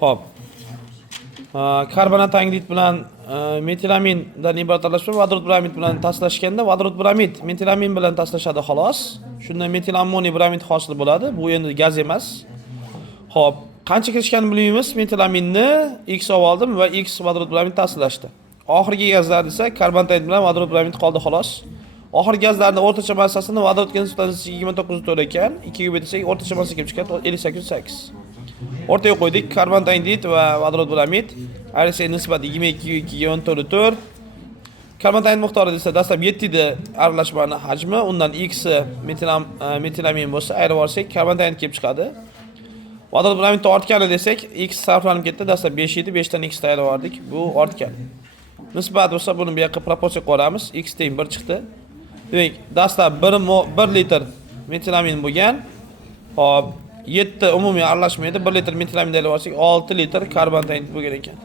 Xo'p. Karbonat anglit bilan metilamindan iboratlashib vodorod bramid bilan tashlashganda vodorod bramid metilamin bilan tashlashadi xolos. Shunda metil ammoniy bramid hosil bo'ladi. Bu endi gaz emas. Xo'p, qancha kirishganini bilmaymiz. Metilaminni X oldim va X vodorod bramid tashlashdi. Oxirgi gazlar esa karbonat bilan vodorod bramid qoldi xolos. Oxirgi gazlarning o'rtacha massasini vodorodga nisbatan 29.4 ekan, 2 ga betsak o'rtacha massa kelib chiqadi 58.8. O'rtaga qo'ydik karbonat anglit va vodorod bramid. RSA nisbati 22 ga 14.4. Karbonat anglit miqdori esa dastlab 7 edi aralashmani hajmi, undan X metilamin bo'lsa ayirib olsak karbonat anglit kelib chiqadi. Vodorod bramidni ortgani desak X sarflanib ketdi, dastlab 5 edi, 5 dan X ayirib oldik. Bu ortgan. Nisbat bo'lsa buni bu yoqqa proporsiya qo'yamiz. X teng 1 chiqdi. Demak, dastlab 1 litr metilamin bo'lgan. Hop, 7 umumiy aralashma edi. 1 litr metilamin olsak 6 litr karbonat anglit bo'lgan ekan.